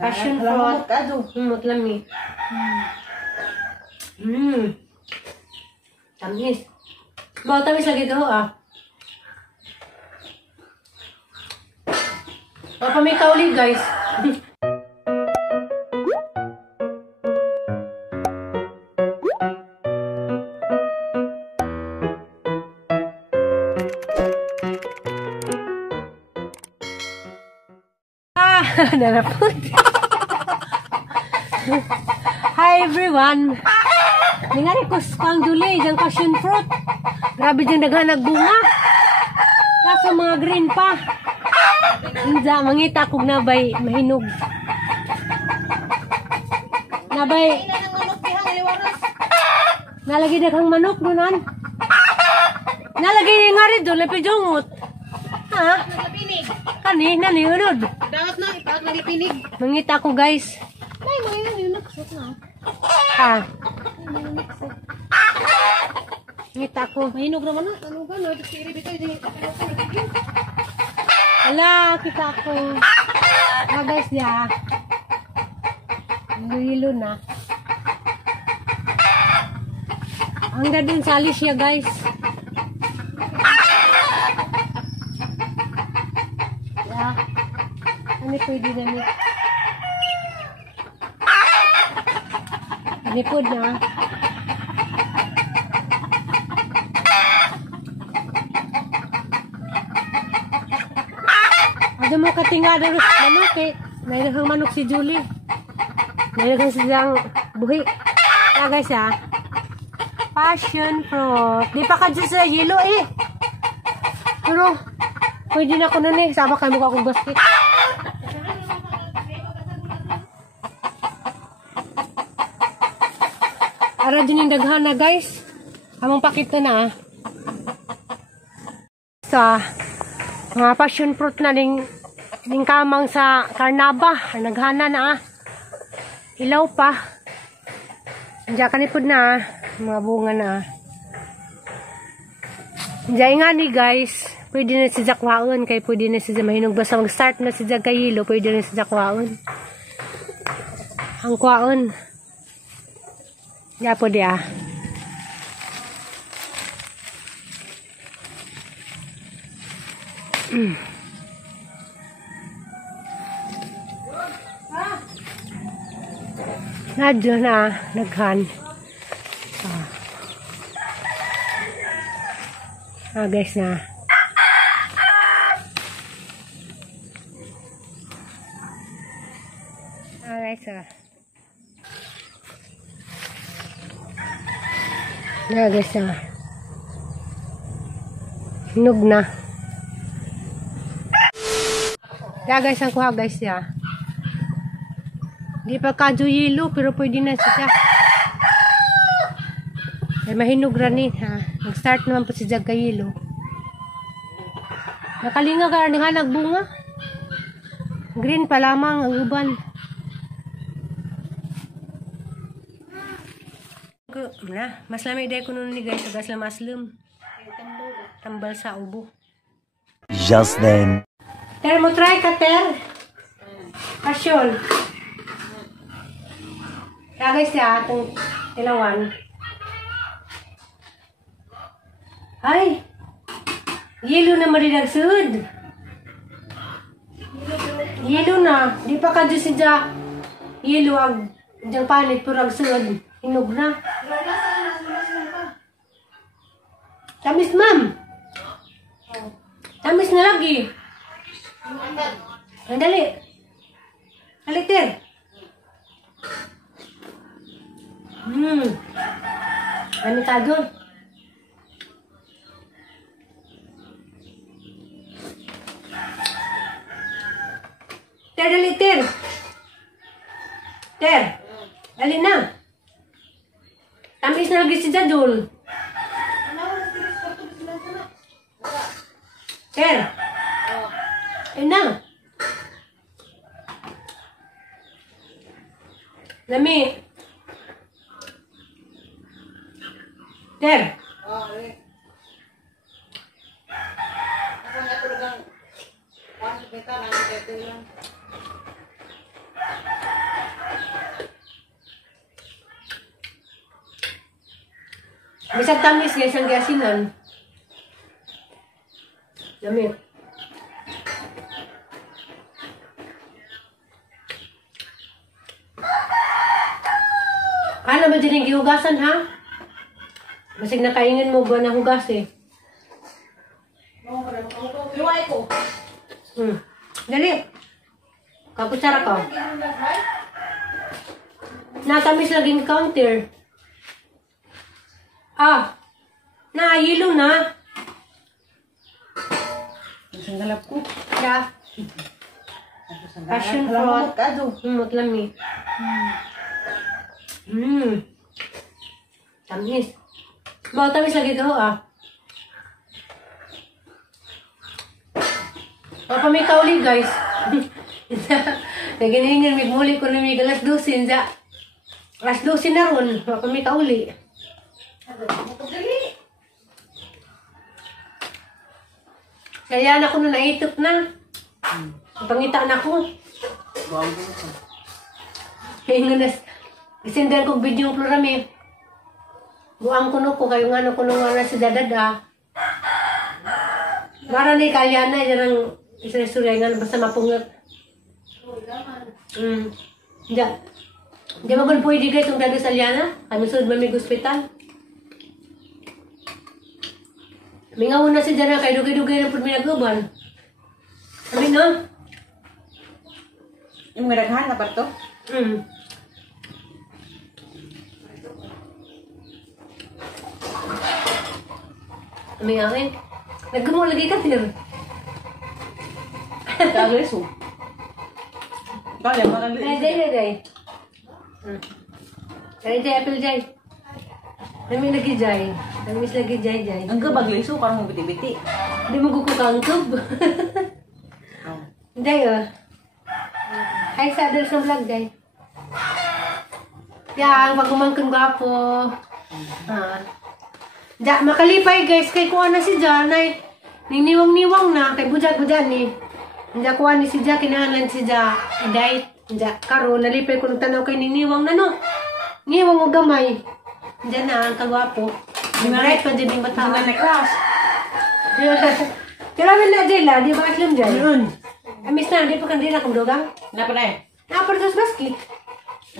Passion fruit. Lami. Tamis. Bawa tamis lagi tuh Apa may kauli guys? Narapot. Hi everyone. Ningari ko pang July dyan passion fruit. Grabe dyan daghan nagbunga. Kaso mga green pa. Hindi mangita kog nabay mahinog. Nabay. Nalagi daghang manok donan. Nalagi nga rin doon lapi jongot. Ha? Kani nani unod. Dapat na ipag nalipinig. Mangita ko guys. Ay, mga yun nagsot na. Ha. Ngita ko. Mahinog naman na. Ano ba? Nagkiri dito. Ala, kita ko. Guys niya. Hilo na. Hanggang dun sa alis siya guys. Ya. Ano pwede na niya? Lipod na. Ada mo katinga daros manok eh. Nairaghang manok si Julie. Nairaghang silang buhi. Kaya guys passion fruit. Di pa ka dyan sa yelo eh. Pero pwede na ako nun eh. Sama kayo mukha akong basket. Ara dyan yung daghan na guys. Amang pakita na sa mga passion fruit na ning kamang sa Carnaba. Naghana na Ilaw pa. Diyan kanipod na mga bunga na Diyan nga ni guys. Pwede na si Jakwaon. Kaya pwede na si mahinog. Basta mag-start na si Jakayilo. Pwede na si Jakwaon. Ang kwaon. Ya po dia. Nadyo na naghan. Guys na. Guys guys hinog na. Guys ang kuha guys di pa kadyo yelo pero pwede na siya. Ay mahinog rani nag-start naman po si Jakayilo. Nakalinga ka nga nagbunga. Green pa lamang ang uban. Mas lamig dahil ko nun ni guys. Agas lang maslum. Tambal sa ubo. Just then. Ter mo try ka ter. Pasyon. Kaya guys itong ilawan. Ay. Yelo na maridag sud. Yelo na. Di pa ka dyan siya. Yelo ag. Diyan palit purag sud. Hinog na. Tamis, ma'am. Tamis na lagi. Dali. Dali, Ter. Ano ka doon? Ter, dali, Ter. Ter. Dali na. Tamis na lagi si Jadul. Ter. Ayun na. Lami. Ter. Bisag tamis guys ang giasinan. Lamit. Ano ba din yung gihugasan ha? Masig nakaingin mo ba na hugas eh. Luway ko. Dali. Kakutsara ka. Natamis laging counter. Yelo na. Isang galap ko. Yeah. Passion fruit. Matlami. Tamis. Bawa tamis lagi ko Apa may kauli guys. Naginihingan may muli ko na may alas 12 sa. Alas 12 na ron. Apa may kauli. Kaya na ko na naitok na. Pangita na ko. Hingo na. Isindan ko video yung plurami. Buang kuno ko kayo nga kuno nga si dadada. Mara ni kaya na jarang isuri nga basta mapungot. Di mo pwede guys kung dado sa Liana. Kami sunod mamig hospital. Mingaw na si Jana kay dugay-dugay na po minagaban. Amin no? Yung maraghan na ba ito? Amin amin. Naggumo lagi ka tir. Kagreso. Kaya magagli. Day. Day, apple jay. Nami lagi jay. Namis lagi jay. Ang gabagleso parang mo biti-biti. Di mo gukukangkub. Jay Hi sa adal sa vlog jay. Yang pagumangkon gwapo. Makalipay guys kay kuha na si Janay. Niniwang-niwang na kay bujat-bujat ni. Nja kuha ni si Ja kinahanglan si Ja i-diet. Nja karo nalipay ko tanaw kay niniwang na no. Niwang og gamay. Nja na ang kagwapo. Right pa din mata. Mga na-class. Pero na dila, di ba aslam dyan? Amis na, di pa kandila kung dogang. Napa na eh? Napar sa basket.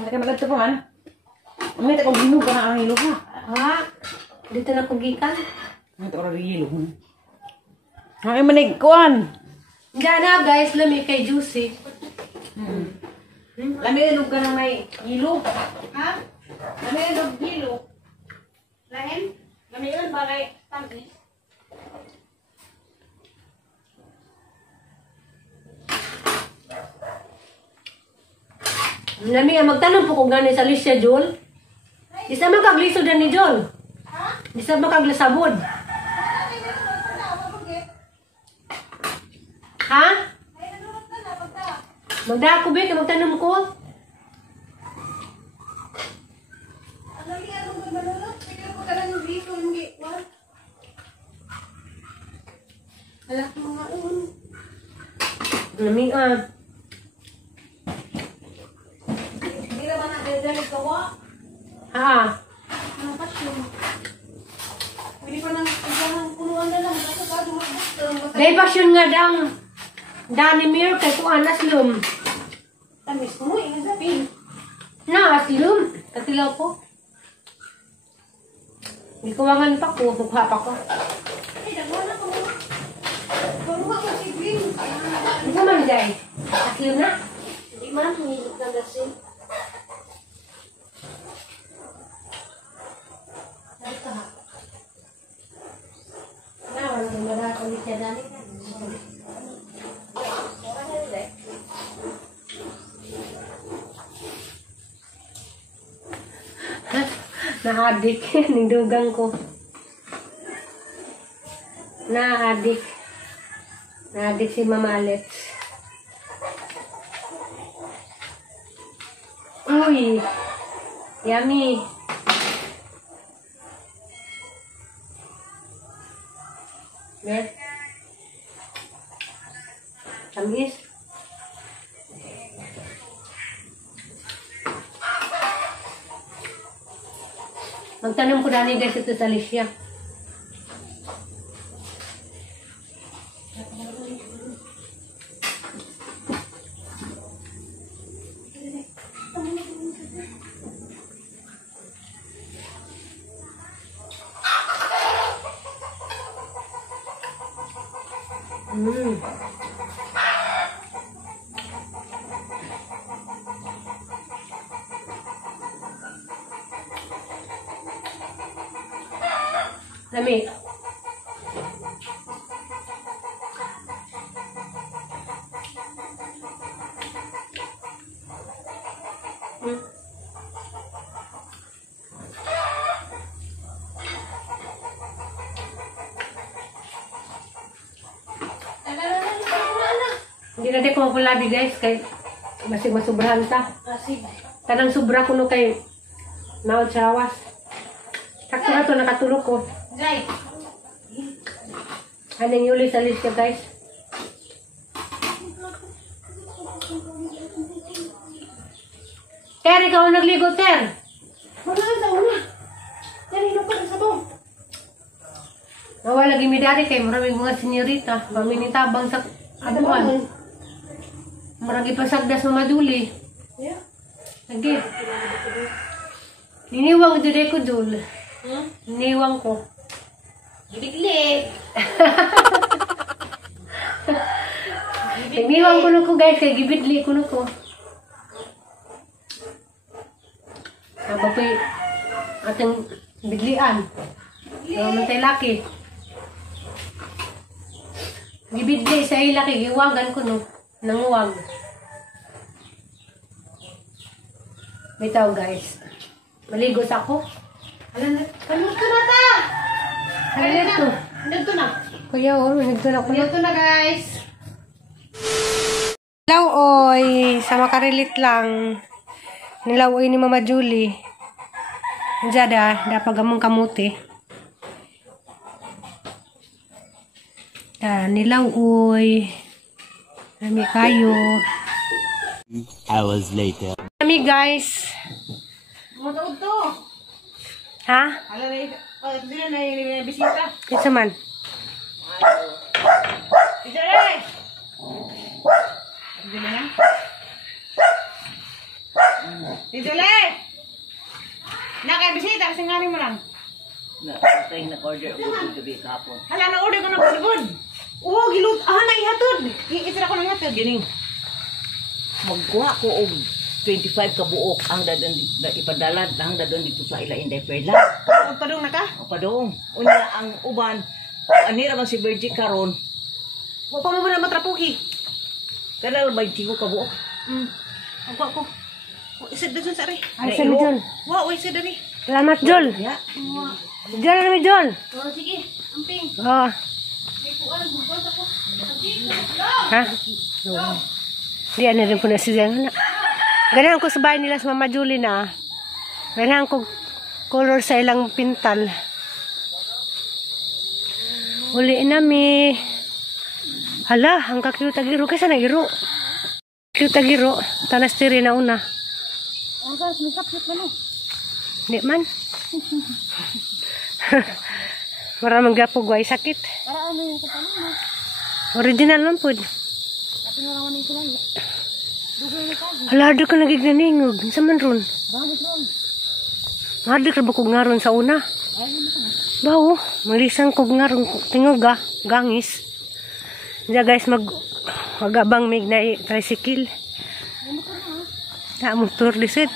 Ang kaya maganda po man. May takong hinog ka na ang hilog ha. Dito na kong gikan. May takong hilog. Ang manig kuhan. Diyan na guys, lami kay Juicy. Lami ilog ka na may hilog. Ha? Lami ilog hilog. Lain? Lami ilog ba kay tamis? Lami, magtanong po kung gano'n sa Alicia Jol. Isa man kaglisod na ni Jol. Isa man kaglasabod. Ha? Magdako ba? Magtanong ko? Lami Ha? Dahil pasyon nga dang Danimir kay kuan aslum. Tamis mo, ingin sabihin. Na aslum. Katilaw ko. Hindi ko wangan pa ko. Mukha pa ko. Ay, dagwan ako mo. Baruha ko si Green. Hindi ka man dahil. Aslum na. Hindi man, humilog na gasin. Naadik. Ningdugang ko. Naadik. Naadik si Mama Alex. Uy. Yummy. Net. Tamis. Magtanong ko dani guys ito sa Alicia. Lami. Hindi natin ko mapulabi guys kay masig masubrahan ta. Tanang sobra ko no kay naod sa awas. Sakto na to nakatulog ko. Right. Anong yuli sa list ka guys? Ter, ikaw ang nagligo, Ter. Wala sa una. Yan, hinapag sa to. Nawala gimidari kay maraming mga senyorita. Paminitabang sa abuhan. Maragi pasagdas na maduli. Yeah. Lagi. Niniwang dito ko dul. Niniwang ko. Gilig-lig. Niniwang ko na ko guys. Kaya gibidli ko na ko. Aba po ating bidlian. Naman tayo laki. Gibidli sa ilaki. Giwagan ko no. Nanguwag. Bitaw guys. Maligo sa ako. Kanuto na ta. Halito. Nagto na. Kuya, nagto na ko. Nagto na guys. Nilawoy. Sa makarilit lang. Nilawoy ni Mama Julie. Jada, dapat gamang kamuti. Nilawoy. Kami kayo. Hours later. Kami guys. Mataod to. Ha? Hala na ito. Sino na yung bisita? Ito man. Ito na. Ito na yan. Ito na. Nakabisita kasi nga rin mo lang. Tayo nag-order ang gabi kahapon. Hala, na-order ko na good. Oo, gilut. Naihatod. Itira ko na ihatod. Gining, magkuha ko og 25 ka buok ang dadon ipadala ang dadon dito sa ila Inday Perla. Padung na ka? O padong. Unya ang uban, anira man si Virgie karon. Wa pa mo na matrapuki. Kana ba tigo ka buok? Ako ako. Isa dito sa ari. Ay, sa Jol. Wow, isa dali. Salamat, Jol. Ya. Jol, ano may Jol? Oh, sige. Amping. Oh. May kuan bubos ako. Ha? Di ano rin po na siya. Ganahan ko sa bahay nila sa Mama Julie na. Ganahan ko color sa ilang pintal. Uli nami. Hala, ang kakiyot agiro. Kaya sana giro? Cute agiro. Tanas tiri na una. Ang guys, may kapit na no. Di man. Maraming gapo guay sakit. Para ano yung katanong mo? Original lang po. Tapi nga naman ito lang. Dugay na tagi. Hala, doon ka nagignaningog. Sa man ron. Bakit ron? Mahadik ra ba kog nga ron sa una? Ay, ano ka na? Bawo, malisang kog nga ron tingog gangis. Diya guys, magabang mig na tricycle. Ano ka na ha? Na motor lisod.